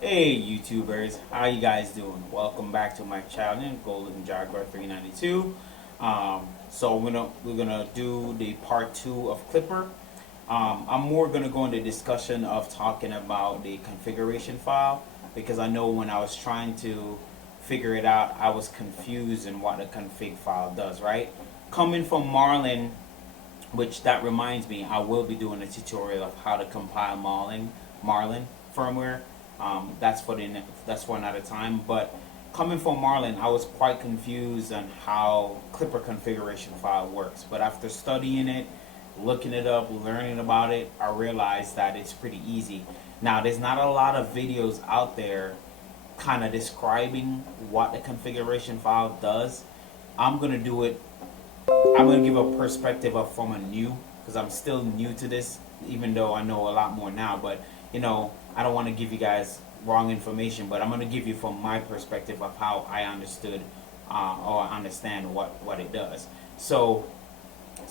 Hey YouTubers, how you guys doing? Welcome back to my channel, Golden Jaguar 392. So we're gonna do the part 2 of Klipper. I'm more gonna go into discussion of talking about the configuration file, because I know when I was trying to figure it out, I was confused in what the config file does. Right? Coming from Marlin, which that reminds me, I will be doing a tutorial of how to compile Marlin firmware. That's for another time. But coming from Marlin, I was quite confused on how Klipper configuration file works. But after studying it, looking it up, learning about it, I realized that it's pretty easy. Now, there's not a lot of videos out there kind of describing what the configuration file does. I'm gonna do it. I'm gonna give a perspective of from a new, because I'm still new to this, even though I know a lot more now. But I don't want to give you guys wrong information, but I'm going to give you from my perspective of how I understood or understand what it does. So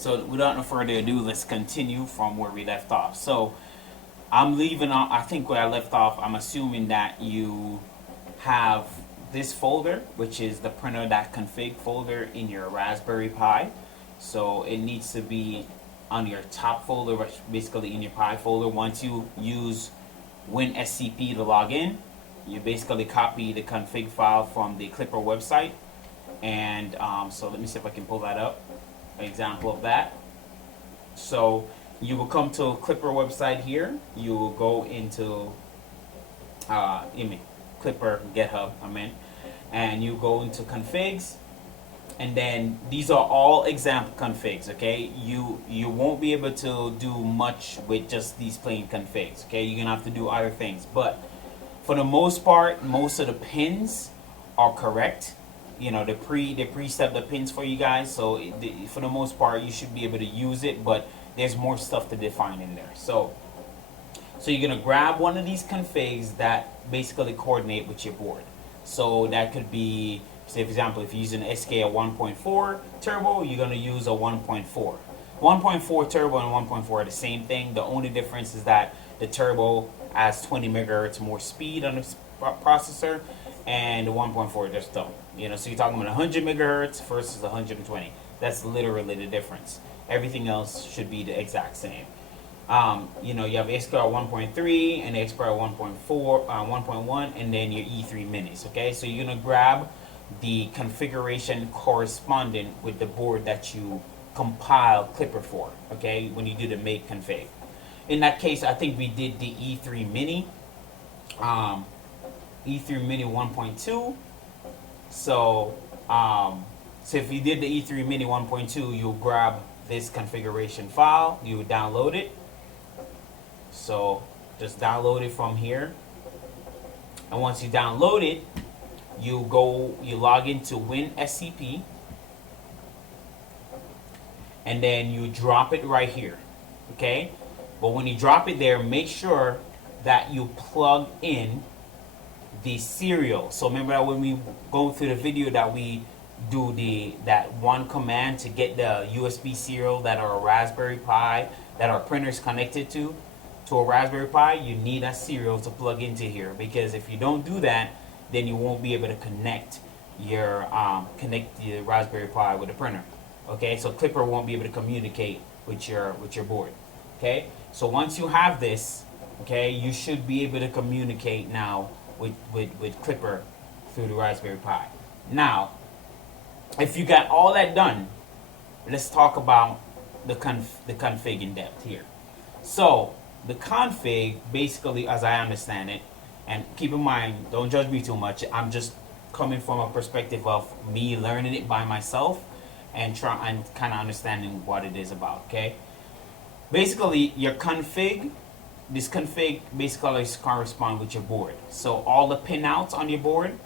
without no further ado, let's continue from where we left off. So I'm leaving off, I think where I left off, I'm assuming that you have this folder, which is the printer.config folder in your Raspberry Pi. So it needs to be on your top folder, which basically in your Pi folder. Once you use WinSCP to log in, you basically copy the config file from the Klipper website. And so let me see if I can pull that up, an example of that. So you will come to a Klipper website here. You will go into Klipper GitHub, and you go into configs. And then these are all example configs, okay? You won't be able to do much with just these plain configs, okay? You're gonna have to do other things, but for the most part, most of the pins are correct. They preset the pins for you guys, so for the most part, you should be able to use it. But there's more stuff to define in there. So you're gonna grab one of these configs that basically coordinate with your board. So that could be, say for example, if you're using SK a 1.4 turbo, you're going to use a 1.4. 1.4 turbo and 1.4 are the same thing. The only difference is that the turbo has 20 megahertz more speed on the processor, and the 1.4 just don't. So you're talking about 100 megahertz versus 120. That's literally the difference. Everything else should be the exact same. You have XPR 1.3 and XPR 1.4, 1.1, and then your E3 minis. Okay, so you're gonna grab the configuration corresponding with the board that you compile Klipper for. Okay, when you do the make config. In that case, I think we did the E3 mini, E3 mini 1.2. So if you did the E3 mini 1.2, you'll grab this configuration file, you would download it. So just download it from here, and once you download it, you log into WinSCP, and then you drop it right here, okay? But when you drop it there, make sure that you plug in the serial. So remember that when we go through the video that we do that one command to get the USB serial that our Raspberry Pi, that our printer is connected to a Raspberry Pi, you need a serial to plug into here, because if you don't do that, then you won't be able to connect your Raspberry Pi with the printer. Okay, so Klipper won't be able to communicate with your board. Okay, so once you have this, okay, you should be able to communicate now with Klipper through the Raspberry Pi. Now, if you got all that done, let's talk about the config in depth here. So the config, basically, as I understand it, and keep in mind, don't judge me too much, I'm just coming from a perspective of me learning it by myself and kind of understanding what it is about. Okay, basically your config, this config basically correspond with your board. So all the pinouts on your board,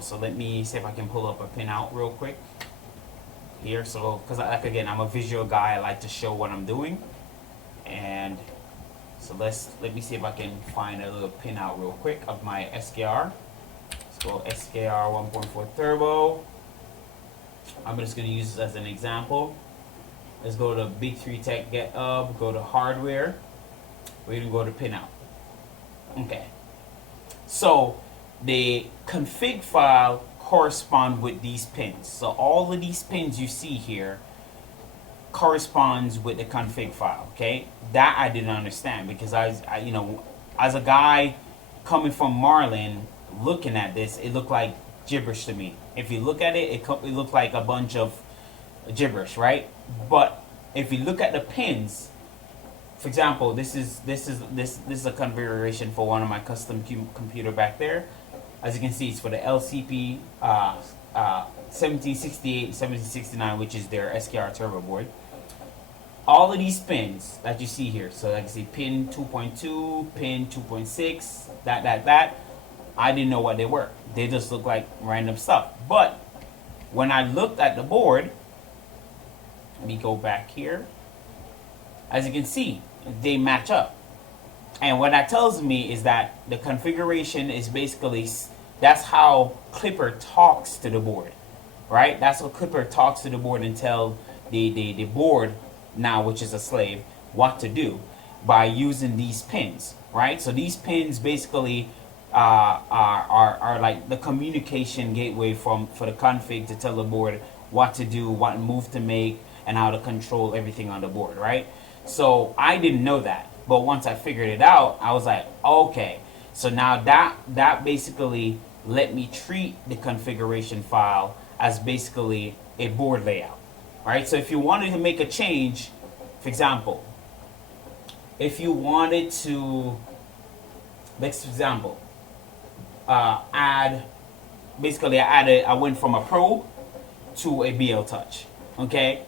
so let me see if I can pull up a pinout real quick here. So because like again, I'm a visual guy, I like to show what I'm doing. And so let me see if I can find a little pinout real quick of my SKR. Let's go SKR 1.4 Turbo. I'm just going to use this as an example. Let's go to Big 3 Tech GitHub, go to hardware. We're going to go to pinout. Okay. So the config file correspond with these pins. So all of these pins you see here corresponds with the config file. Okay, that I didn't understand, because I you know, as a guy coming from Marlin, looking at this, it looked like gibberish to me. If you look at it, it looked like a bunch of gibberish, right? But if you look at the pins, for example, this is a configuration for one of my custom computer back there. As you can see, it's for the LCP 1768, 1769, which is their SKR turbo board. All of these pins that you see here, so like I see pin 2.2, pin 2.6, that, I didn't know what they were. They just look like random stuff. But when I looked at the board, let me go back here. As you can see, they match up. And what that tells me is that the configuration is basically, that's how Klipper talks to the board, right? That's how Klipper talks to the board and tell the board now, which is a slave, what to do by using these pins, right? So these pins basically are like the communication gateway for the config to tell the board what to do, what move to make, and how to control everything on the board, right? So I didn't know that. But once I figured it out, I was like, okay. So now that basically let me treat the configuration file as basically a board layout, right? So if you wanted to make a change, for example, if you wanted to, next example, I went from a probe to a BL Touch, okay?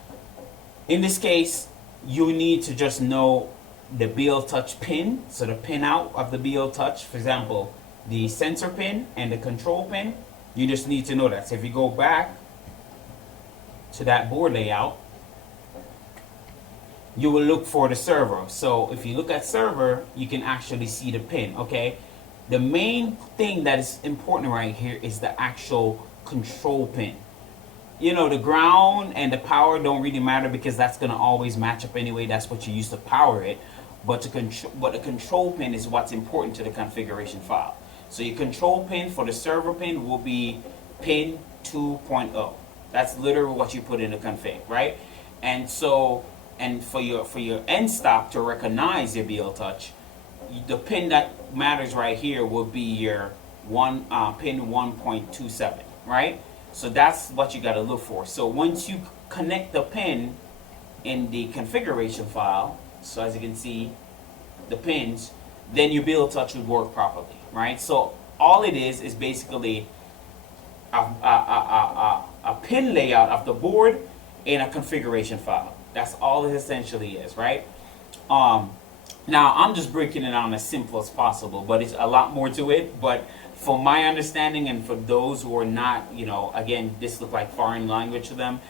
In this case, you need to just know the BL Touch pin, so the pin out of the BL Touch, for example, the sensor pin and the control pin, you just need to know that. So if you go back to that board layout, you will look for the server. So if you look at server, you can actually see the pin, okay? The main thing that is important right here is the actual control pin. You know, the ground and the power don't really matter, because that's going to always match up anyway. That's what you use to power it. But the control pin is what's important to the configuration file. So your control pin for the server pin will be pin 2.0. That's literally what you put in the config, right? And so, and for your end stop to recognize your BL Touch, the pin that matters right here will be your pin 1.27, right? So that's what you got to look for. So once you connect the pin in the configuration file, so as you can see, the pins, then your BL Touch would work properly, right? So all it is basically a pin layout of the board in a configuration file. That's all it essentially is, right? Now I'm just breaking it down as simple as possible, but it's a lot more to it. But for my understanding, and for those who are not, you know, again, this looks like foreign language to them,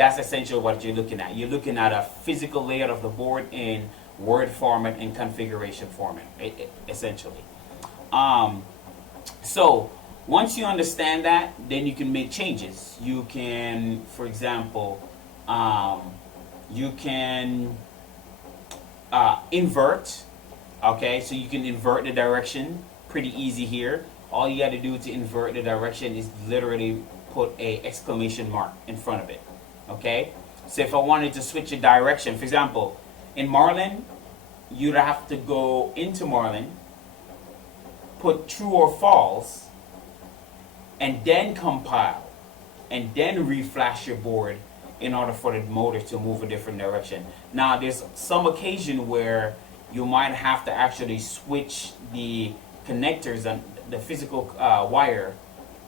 that's essentially what you're looking at. You're looking at a physical layout of the board in Word format and configuration format, essentially. So once you understand that, then you can make changes. You can, for example, you can invert. Okay, so you can invert the direction. Pretty easy here. All you got to do to invert the direction is literally put a exclamation mark in front of it. Okay, so if I wanted to switch a direction, for example, in Marlin, you'd have to go into Marlin, put true or false, and then compile, and then reflash your board in order for the motor to move a different direction. Now, there's some occasion where you might have to actually switch the connectors and the physical wire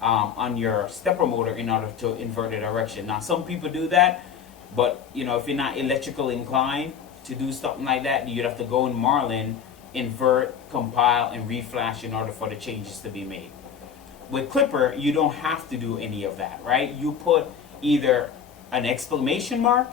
on your stepper motor in order to invert the direction. Now, some people do that, but you know, if you're not electrically inclined to do something like that, you'd have to go in Marlin, invert, compile, and reflash in order for the changes to be made. With Klipper, you don't have to do any of that, right? You put either an exclamation mark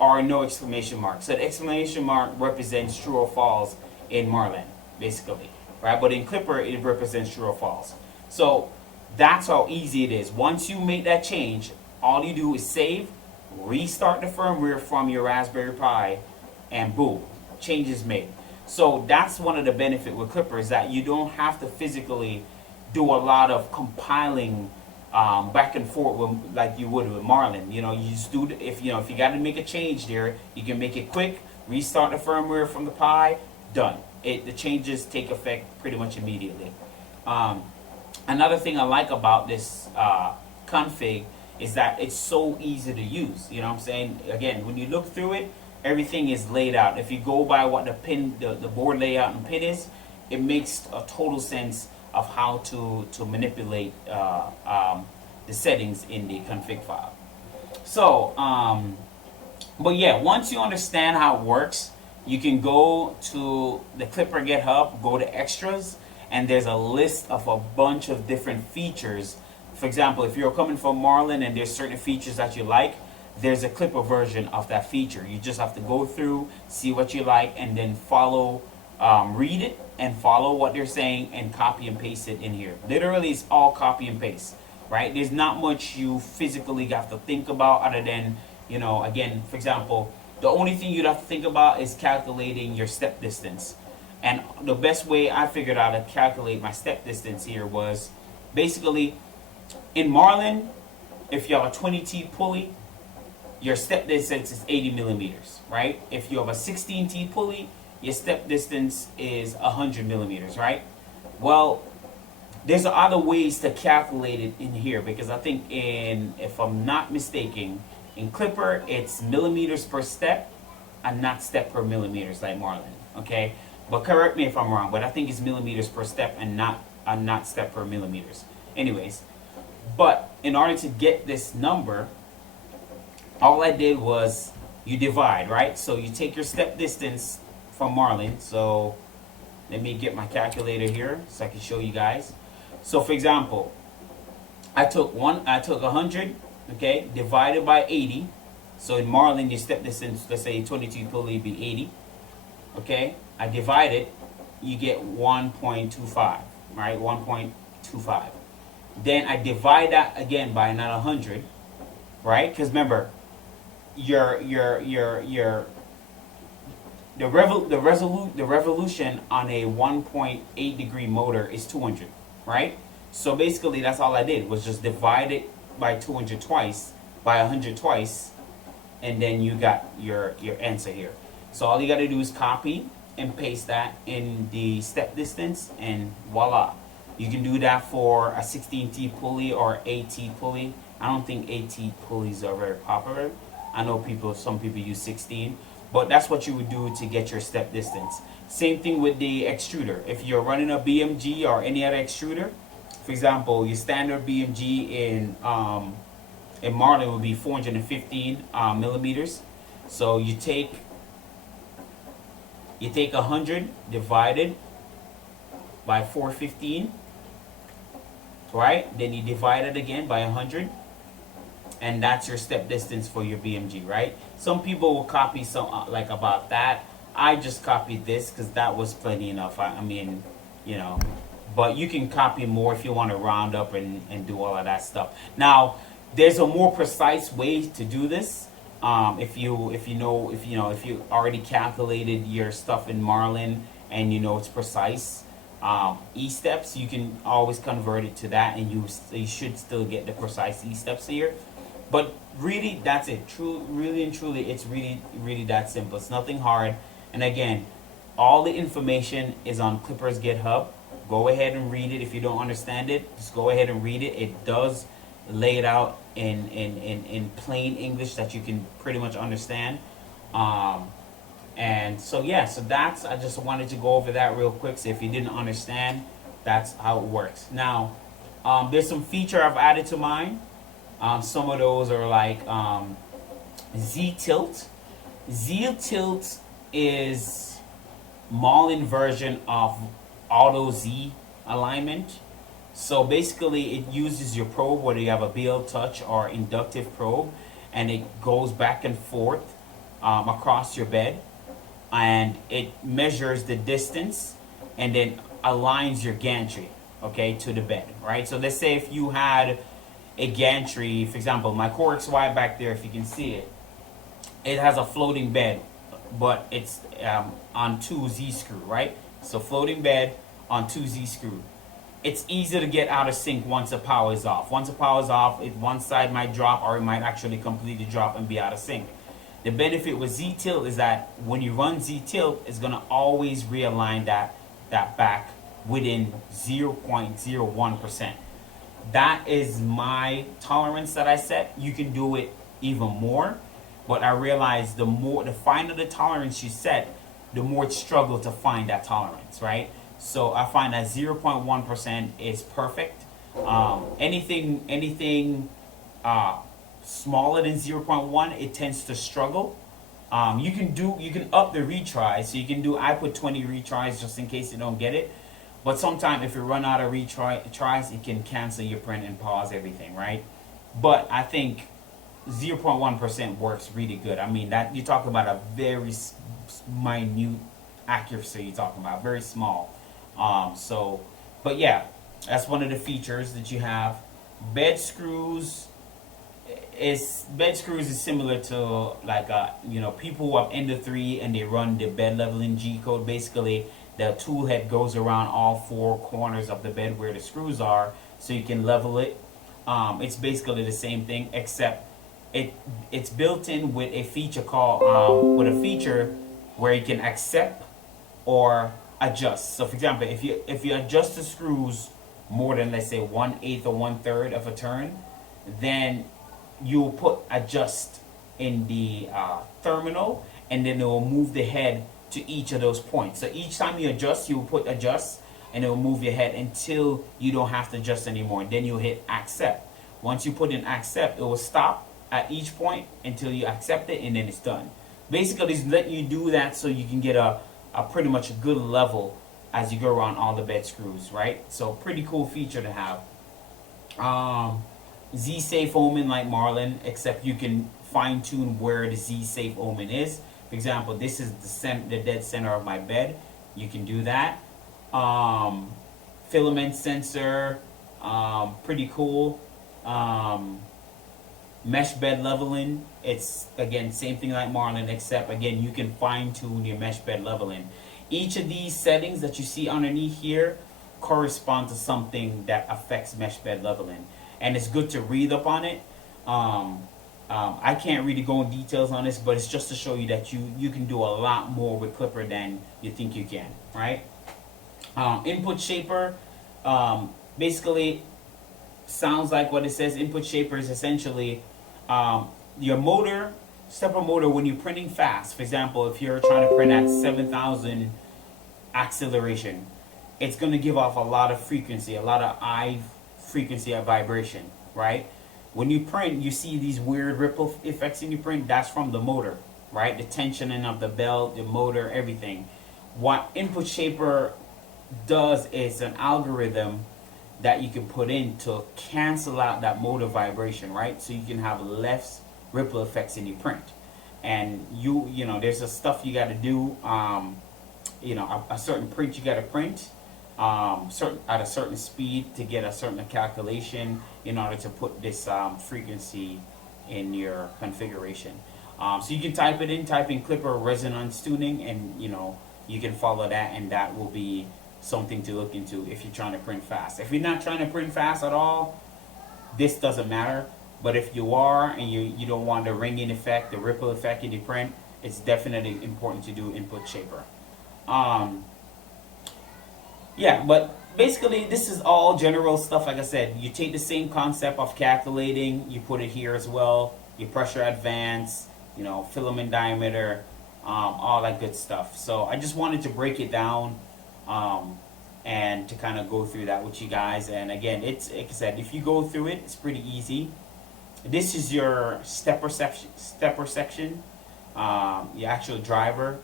or no exclamation mark. So the exclamation mark represents true or false in Marlin, basically, right? But in Klipper, it represents true or false. So that's how easy it is. Once you make that change, all you do is save, restart the firmware from your Raspberry Pi, and boom, change is made. So that's one of the benefits with Klipper, is that you don't have to physically do a lot of compiling back and forth like you would with Marlin. You know, you just do if you got to make a change there, you can make it quick. Restart the firmware from the Pi, done. The changes take effect pretty much immediately. Another thing I like about this config is that it's so easy to use. You know what I'm saying? Again, when you look through it, everything is laid out. If you go by what the board layout and pin is, it makes a total sense of how to manipulate the settings in the config file. So, but yeah, once you understand how it works, you can go to the Klipper GitHub, go to extras, and there's a list of a bunch of different features. For example, if you're coming from Marlin and there's certain features that you like, there's a Klipper version of that feature. You just have to go through, see what you like, and then follow, read it, and follow what they're saying, and copy and paste it in here. Literally, it's all copy and paste, right? There's not much you physically have to think about other than, you know, again, for example, the only thing you'd have to think about is calculating your step distance. And the best way I figured out to calculate my step distance here was basically in Marlin, if you have a 20T pulley, your step distance is 80 millimeters, right? If you have a 16T pulley, your step distance is 100 millimeters, right? Well, there's other ways to calculate it in here, because I think if I'm not mistaken, in Klipper, it's millimeters per step and not step per millimeters like Marlin, okay? But correct me if I'm wrong, but I think it's millimeters per step and not step per millimeters. Anyways, but in order to get this number, all I did was you divide, right? So you take your step distance from Marlin. So let me get my calculator here so I can show you guys. So for example, I took 100, okay, divided by 80. So in Marlin, your step distance, let's say 22 pulley be 80. Okay, I divide it, you get 1.25, right? 1.25. Then I divide that again by another 100, right? Because remember, the revolution on a 1.8 degree motor is 200, right? So basically, that's all I did was just divide it by 200 twice, by 100 twice, and then you got your answer here. So all you got to do is copy and paste that in the step distance, and voila. You can do that for a 16T pulley or 8T pulley. I don't think 8T pulleys are very popular. I know some people use 16, but that's what you would do to get your step distance. Same thing with the extruder. If you're running a BMG or any other extruder, for example, your standard BMG in Marlin would be 415 millimeters. So you take 100 divided by 415, right? Then you divide it again by 100, and that's your step distance for your BMG, right? Some people will copy some like about that. I just copied this because that was plenty enough. I mean, you know, but you can copy more if you want to round up and do all of that stuff. Now, there's a more precise way to do this. If you already calculated your stuff in Marlin and you know it's precise, E steps, you can always convert it to that, and you should still get the precise E steps here. But really, that's it. Really and truly, it's really that simple. It's nothing hard. And again, all the information is on Klipper's GitHub. Go ahead and read it. If you don't understand it, just go ahead and read it. It does lay it out in plain English that you can pretty much understand. And so yeah, so I just wanted to go over that real quick. So if you didn't understand, that's how it works. Now, there's some feature I've added to mine. Some of those are like Z-tilt. Z-tilt is Marlin version of auto Z alignment. So basically it uses your probe, whether you have a BL touch or inductive probe, and it goes back and forth across your bed, and it measures the distance and then aligns your gantry, okay, to the bed, right? So let's say if you had a gantry, for example, my Core XY back there, if you can see it, it has a floating bed, but it's on 2 Z screw, right? So floating bed on 2 Z screw. It's easy to get out of sync once the power is off. Once the power is off, one side might drop, or it might actually completely drop and be out of sync. The benefit with Z-tilt is that when you run Z-tilt, it's going to always realign that back within 0.01%. That is my tolerance that I set. You can do it even more, but I realized the finer the tolerance you set, the more it struggles to find that tolerance, right? So I find that 0.1% is perfect. Anything smaller than 0.1, it tends to struggle. You can up the retries. So you can do, I put 20 retries just in case you don't get it. But sometimes if you run out of retries, it can cancel your print and pause everything, right? But I think 0.1% works really good. I mean, that you talk about a very minute accuracy you're talking about, very small. But yeah, that's one of the features that you have. Bed screws is similar to like people who have Ender 3 and they run the bed leveling G code. Basically, the tool head goes around all 4 corners of the bed where the screws are, so you can level it. It's basically the same thing, except it's built in with a feature called where you can accept or adjust. So for example, if you adjust the screws more than, let's say, 1/8 or 1/3 of a turn, then you'll put adjust in the terminal, and then it will move the head to each of those points. So each time you adjust, you will put adjust, and it will move your head until you don't have to adjust anymore. Then you'll hit accept. Once you put in accept, it will stop at each point until you accept it, and then it's done. Basically, it's letting you do that so you can get a pretty much a good level as you go around all the bed screws, right? So pretty cool feature to have. Z safe omen like Marlin, except you can fine tune where the Z safe omen is. For example, this is the dead center of my bed. You can do that. Filament sensor, pretty cool. Mesh bed leveling, it's again same thing like Marlin, except again you can fine tune your mesh bed leveling. Each of these settings that you see underneath here correspond to something that affects mesh bed leveling, and it's good to read up on it. I can't really go in details on this, but it's just to show you that you can do a lot more with Klipper than you think you can, right? Input shaper, basically sounds like what it says. Input shaper is essentially your motor, stepper motor, when you're printing fast. For example, if you're trying to print at 7,000 acceleration, it's going to give off a lot of frequency, a lot of I frequency of vibration, right? When you print, you see these weird ripple effects in your print. That's from the motor, right? The tensioning of the belt, the motor, everything. What Input Shaper does is an algorithm that you can put in to cancel out that motor vibration, right? So you can have less ripple effects in your print. And you know, there's a stuff you got to do. You know, a certain print you got to print certain at a certain speed to get a certain calculation in order to put this frequency in your configuration. So you can type it in, type in Klipper resonance tuning, and you know, you can follow that, and that will be something to look into if you're trying to print fast. If you're not trying to print fast at all, this doesn't matter. But if you are, and you don't want the ringing effect, the ripple effect in your print, it's definitely important to do input shaper. Yeah, but basically this is all general stuff. Like I said, you take the same concept of calculating, you put it here as well, your pressure advance, you know, filament diameter, all that good stuff. So I just wanted to break it down and to kind of go through that with you guys. And again, it's like I said, if you go through it, it's pretty easy. This is your stepper section, your actual driver.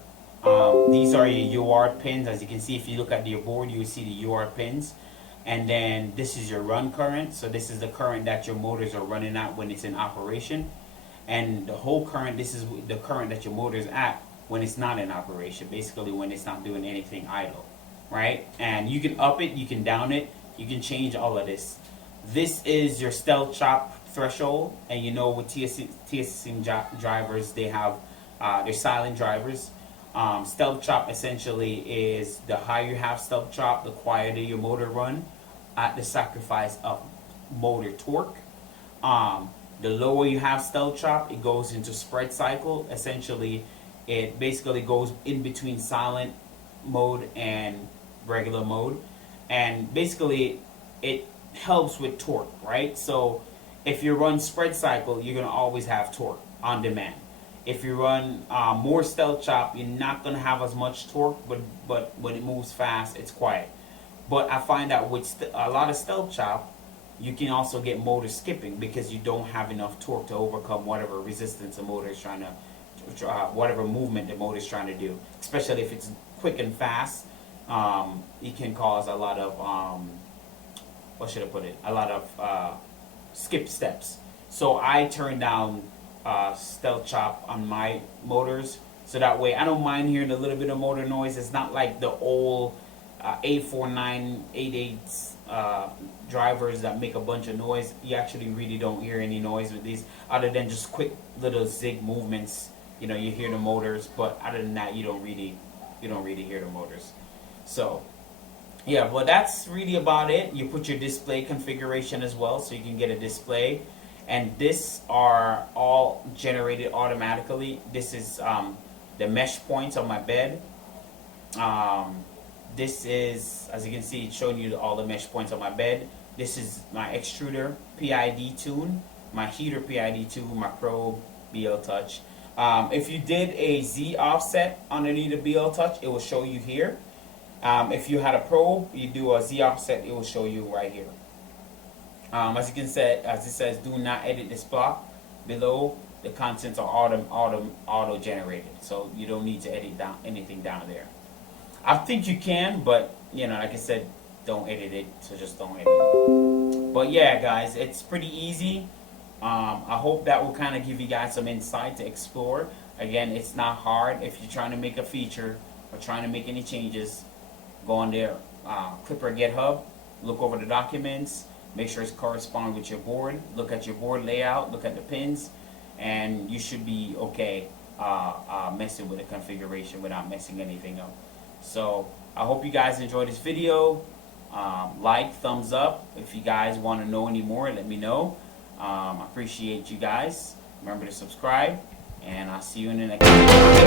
These are your UART pins. As you can see, if you look at your board, you will see the UART pins. And then this is your run current. So this is the current that your motors are running at when it's in operation. And the whole current, this is the current that your motor is at when it's not in operation. Basically when it's not doing anything idle, right? And you can up it, you can down it, you can change all of this. This is your stealth chop threshold. And you know with TSC drivers, they have their silent drivers. Stealth chop essentially is the higher you have stealth chop, the quieter your motor run at the sacrifice of motor torque. The lower you have stealth chop, it goes into spread cycle. Essentially, it basically goes in between silent mode and regular mode. And basically, it helps with torque, right? So if you run spread cycle, you're going to always have torque on demand. If you run more stealth chop, you're not going to have as much torque, but when it moves fast, it's quiet. But I find that with a lot of stealth chop, you can also get motor skipping because you don't have enough torque to overcome whatever resistance the motor is trying to, whatever movement the motor is trying to do. Especially if it's quick and fast, it can cause a lot of, what should I put it? A lot of skip steps. So I turn down stealth chop on my motors, so that way I don't mind hearing a little bit of motor noise. It's not like the old 84988 drivers that make a bunch of noise. You actually really don't hear any noise with these, other than just quick little zig movements. You know, you hear the motors, but other than that, you don't really hear the motors. So yeah, but that's really about it. You put your display configuration as well, so you can get a display. And this are all generated automatically. This is the mesh points on my bed. This is, as you can see, it's showing you all the mesh points on my bed. This is my extruder PID tune, my heater PID tune, my probe, BL touch. If you did a Z offset underneath the BL touch, it will show you here. If you had a probe, you do a Z offset, it will show you right here. As you can see, as it says, do not edit this block. Below, the contents are auto generated, so you don't need to edit down anything down there. I think you can, but you know, like I said, don't edit it, so just don't edit it. But yeah, guys, it's pretty easy. I hope that will kind of give you guys some insight to explore. Again, it's not hard. If you're trying to make a feature or trying to make any changes, go on there, Klipper GitHub, look over the documents. Make sure it's corresponding with your board. Look at your board layout. Look at the pins, and you should be okay messing with the configuration without messing anything up. So I hope you guys enjoyed this video. Like, thumbs up. If you guys want to know any more, let me know. I appreciate you guys. Remember to subscribe, and I'll see you in the next video.